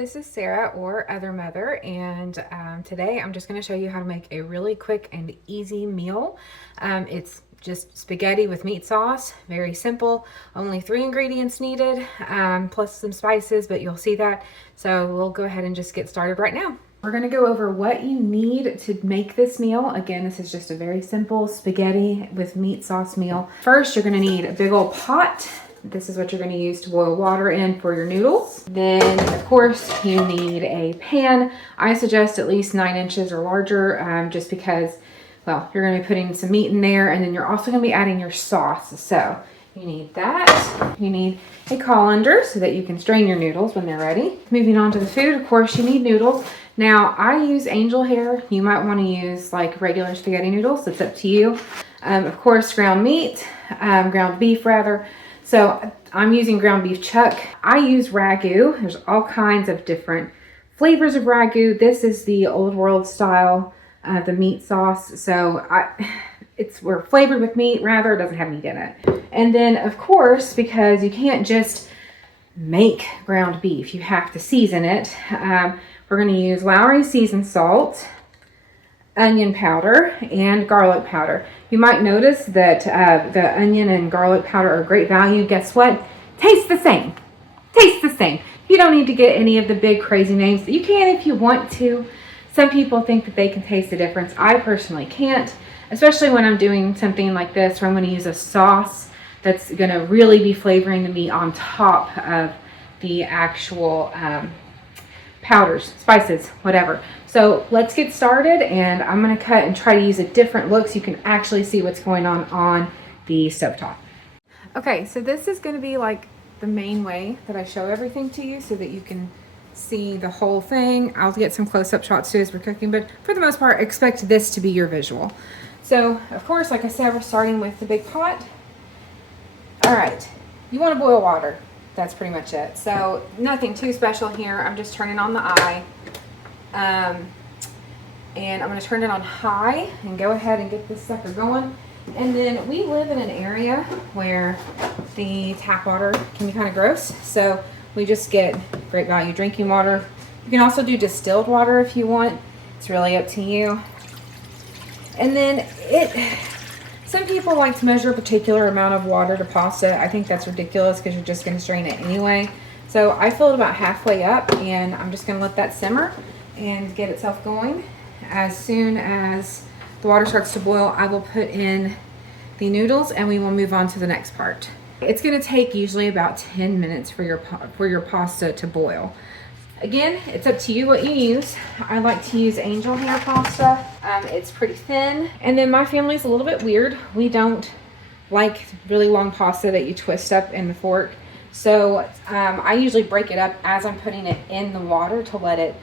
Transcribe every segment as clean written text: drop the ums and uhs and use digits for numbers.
this is Sarah, or Other Mother, and today I'm just going to show you how to make a really quick and easy meal. It's just spaghetti with meat sauce, very simple, only 3 ingredients needed, plus some spices, but you'll see that. So we'll go ahead and just get started right now. We're going to go over what you need to make this meal. Again, this is just a very simple spaghetti with meat sauce meal. First, you're going to need a big old pot. This is what you're going to use to boil water in for your noodles. Then, of course, you need a pan. I suggest at least 9 inches or larger, just because, well, you're going to be putting some meat in there, and then you're also going to be adding your sauce. So you need that. You need a colander so that you can strain your noodles when they're ready. Moving on to the food, of course, you need noodles. Now, I use angel hair. You might want to use like regular spaghetti noodles. It's up to you. Of course, ground meat, ground beef rather. So I'm using ground beef chuck. I use ragu. There's all kinds of different flavors of ragu. This is the old world style, the meat sauce. So we're flavored with meat, rather, it doesn't have meat in it. And then of course, because you can't just make ground beef, you have to season it. We're gonna use Lowry seasoned salt, onion powder, and garlic powder. You might notice that the onion and garlic powder are great value. Guess what? Tastes the same. Tastes the same. You don't need to get any of the big crazy names. You can if you want to. Some people think that they can taste the difference. I personally can't, especially when I'm doing something like this where I'm going to use a sauce that's going to really be flavoring the meat on top of the actual powders, spices, whatever. So let's get started, and I'm going to cut and try to use a different look so you can actually see what's going on the stovetop. Okay, so this is going to be like the main way that I show everything to you so that you can see the whole thing. I'll get some close-up shots too as we're cooking, but for the most part, expect this to be your visual. So, of course, like I said, we're starting with the big pot. All right, you want to boil water. That's pretty much it. So nothing too special here. I'm just turning on the eye. And I'm going to turn it on high and go ahead and get this sucker going. And then we live in an area where the tap water can be kind of gross. So we just get great value drinking water. You can also do distilled water if you want. It's really up to you. And then some people like to measure a particular amount of water to pasta. I think that's ridiculous because you're just going to strain it anyway. So I fill it about halfway up, and I'm just going to let that simmer and get itself going. As soon as the water starts to boil, I will put in the noodles and we will move on to the next part. It's going to take usually about 10 minutes for your pasta to boil. Again, it's up to you what you use. I like to use angel hair pasta. It's pretty thin. And then my family's a little bit weird. We don't like really long pasta that you twist up in the fork. So I usually break it up as I'm putting it in the water to let it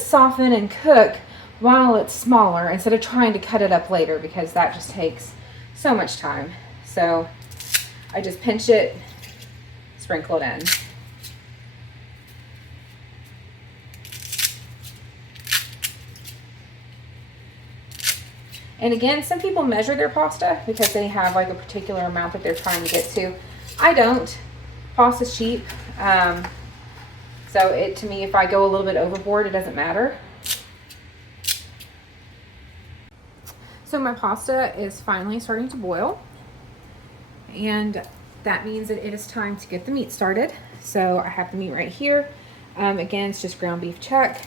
soften and cook while it's smaller, instead of trying to cut it up later, because that just takes so much time. So I just pinch it, sprinkle it in. And again, some people measure their pasta because they have like a particular amount that they're trying to get to. I don't. Pasta's cheap. So to me, if I go a little bit overboard, it doesn't matter. So my pasta is finally starting to boil. And that means that it is time to get the meat started. So I have the meat right here. Again, it's just ground beef chuck.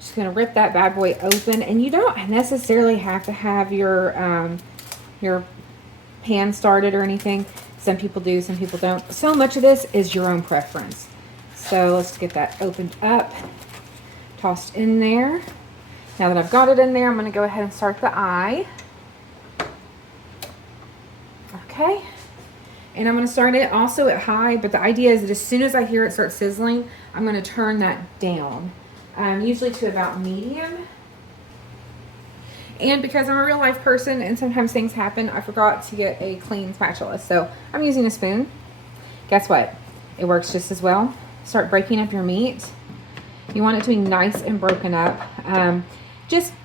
Just gonna rip that bad boy open, and you don't necessarily have to have your pan started or anything. Some people do, some people don't. So much of this is your own preference. So let's get that opened up, tossed in there. Now that I've got it in there, I'm gonna go ahead and start the eye. Okay, and I'm gonna start it also at high, but the idea is that as soon as I hear it start sizzling, I'm gonna turn that down. Usually to about medium. And because I'm a real life person and sometimes things happen, I forgot to get a clean spatula. So I'm using a spoon. Guess what? It works just as well. Start breaking up your meat. You want it to be nice and broken up.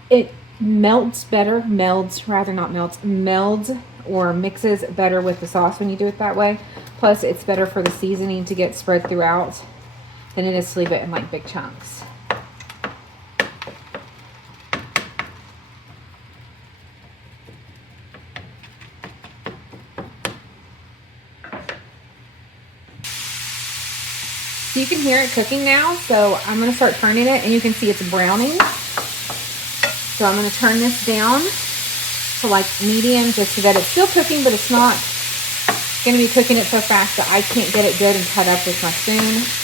It melts better, melds or mixes better with the sauce when you do it that way. Plus it's better for the seasoning to get spread throughout. than it is to leave it in like big chunks. So you can hear it cooking now, so I'm going to start turning it, and you can see it's browning. So I'm going to turn this down to like medium, just so that it's still cooking, but it's not going to be cooking it so fast that I can't get it good and cut up with my spoon.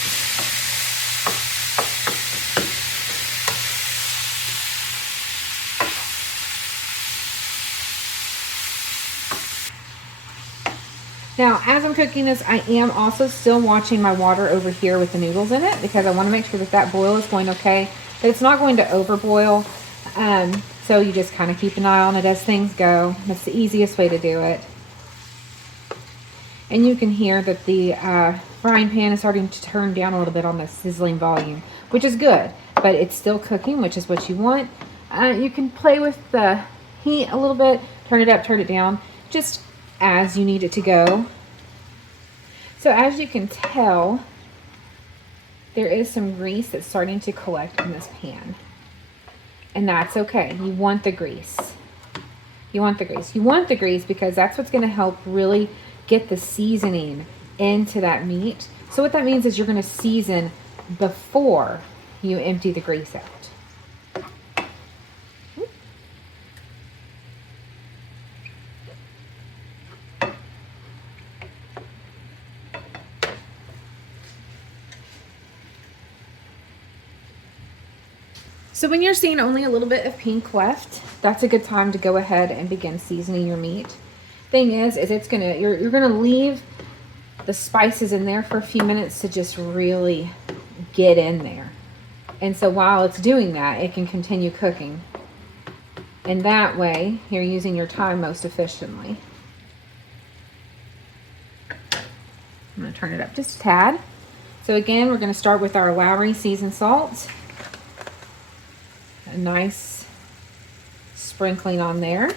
Now, as I'm cooking this, I am also still watching my water over here with the noodles in it, because I want to make sure that that boil is going okay, that it's not going to overboil. So you just kind of keep an eye on it as things go. That's the easiest way to do it. And you can hear that the frying pan is starting to turn down a little bit on the sizzling volume, which is good, but it's still cooking, which is what you want. You can play with the heat a little bit, turn it up, turn it down, just as you need it to go. So as you can tell, there is some grease that's starting to collect in this pan. And that's okay. You want the grease. You want the grease. You want the grease because that's what's going to help really get the seasoning into that meat. So what that means is you're going to season before you empty the grease out. So when you're seeing only a little bit of pink left, that's a good time to go ahead and begin seasoning your meat. Thing is it's gonna, you're gonna leave the spices in there for a few minutes to just really get in there. And so while it's doing that, it can continue cooking. And that way, you're using your time most efficiently. I'm gonna turn it up just a tad. So again, we're gonna start with our Lowry seasoned salt. A nice sprinkling on there.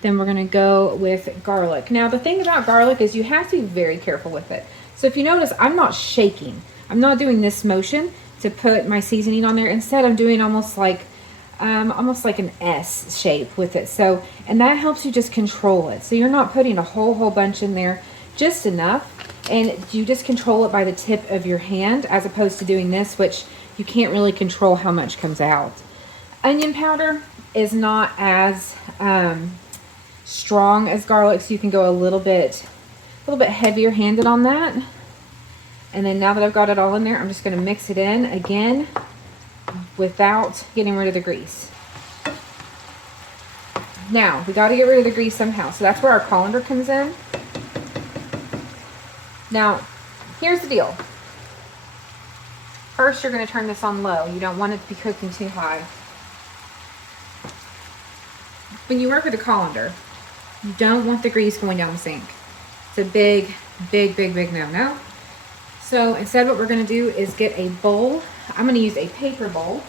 Then we're going to go with garlic. Now the thing about garlic is you have to be very careful with it. So if you notice, I'm not shaking. I'm not doing this motion to put my seasoning on there. Instead, I'm doing almost like an S shape with it. So, and that helps you just control it. So you're not putting a whole bunch in there, just enough. And you just control it by the tip of your hand, as opposed to doing this, which you can't really control how much comes out. Onion powder is not as strong as garlic, so you can go a little bit heavier handed on that. And then now that I've got it all in there, I'm just going to mix it in again without getting rid of the grease. Now we got to get rid of the grease somehow, so that's where our colander comes in. Now here's the deal. First, you're going to turn this on low. You don't want it to be cooking too high. When you work with a colander, you don't want the grease going down the sink. It's a big no-no. So instead, what we're going to do is get a bowl. I'm going to use a paper bowl.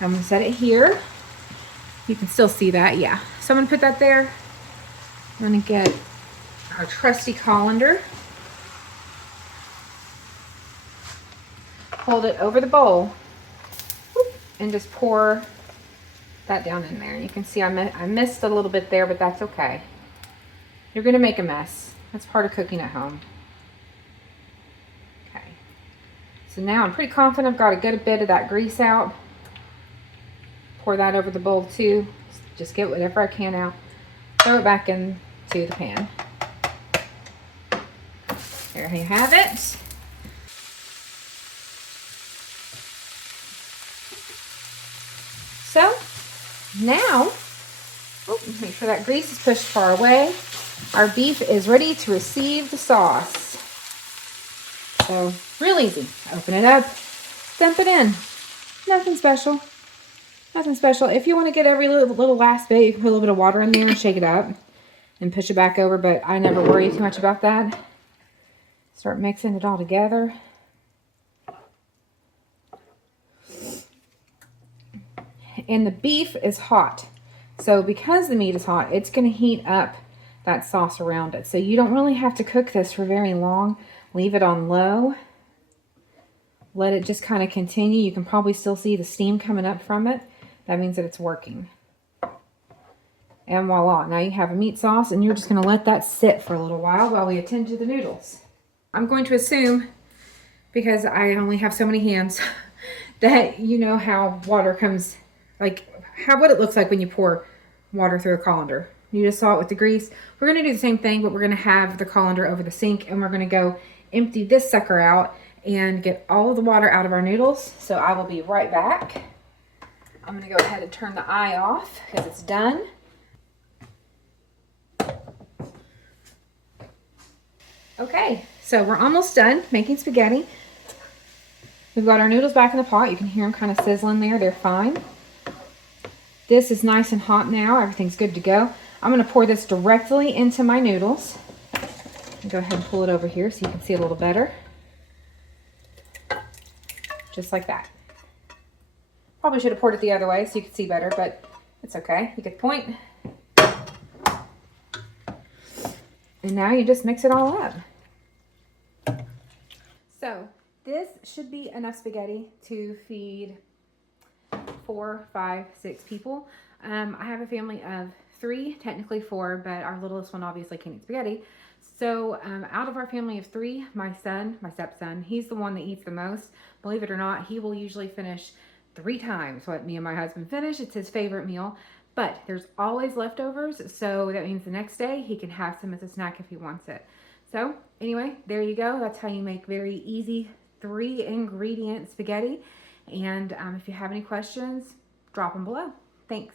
I'm going to set it here. You can still see that, yeah. So I'm going to put that there. I'm going to get our trusty colander, hold it over the bowl, and just pour that down in there. And you can see I missed a little bit there, but that's okay. You're going to make a mess. That's part of cooking at home. Okay. So now I'm pretty confident I've got a good bit of that grease out. Pour that over the bowl too. Just get whatever I can out. Throw it back into the pan. There you have it. So now, make sure that grease is pushed far away. Our beef is ready to receive the sauce. So real easy. Open it up, dump it in. Nothing special. Nothing special. If you want to get every little last bit, you can put a little bit of water in there and shake it up and push it back over, but I never worry too much about that. Start mixing it all together. And the beef is hot. So because the meat is hot, it's going to heat up that sauce around it. So you don't really have to cook this for very long. Leave it on low. Let it just kind of continue. You can probably still see the steam coming up from it. That means that it's working. And voila, now you have a meat sauce, and you're just going to let that sit for a little while we attend to the noodles. I'm going to assume, because I only have so many hands, that you know how water comes, like what it looks like when you pour water through a colander. You just saw it with the grease. We're going to do the same thing, but we're going to have the colander over the sink, and we're going to go empty this sucker out and get all of the water out of our noodles. So I will be right back. I'm going to go ahead and turn the eye off because it's done. Okay, so we're almost done making spaghetti. We've got our noodles back in the pot. You can hear them kind of sizzling there. They're fine. This is nice and hot now. Everything's good to go. I'm going to pour this directly into my noodles. Go ahead and pull it over here so you can see it a little better. Just like that. Probably should have poured it the other way so you could see better, but it's okay. You get the point. And now you just mix it all up. So this should be enough spaghetti to feed 4, 5, 6 people. I have a family of 3, technically 4, but our littlest one obviously can't eat spaghetti. So out of our family of 3, my stepson, he's the one that eats the most. Believe it or not, he will usually finish 3 times what me and my husband finish. It's his favorite meal. But there's always leftovers, so that means the next day he can have some as a snack if he wants it. So anyway, there you go. That's how you make very easy 3-ingredient spaghetti. And if you have any questions, drop them below. Thanks.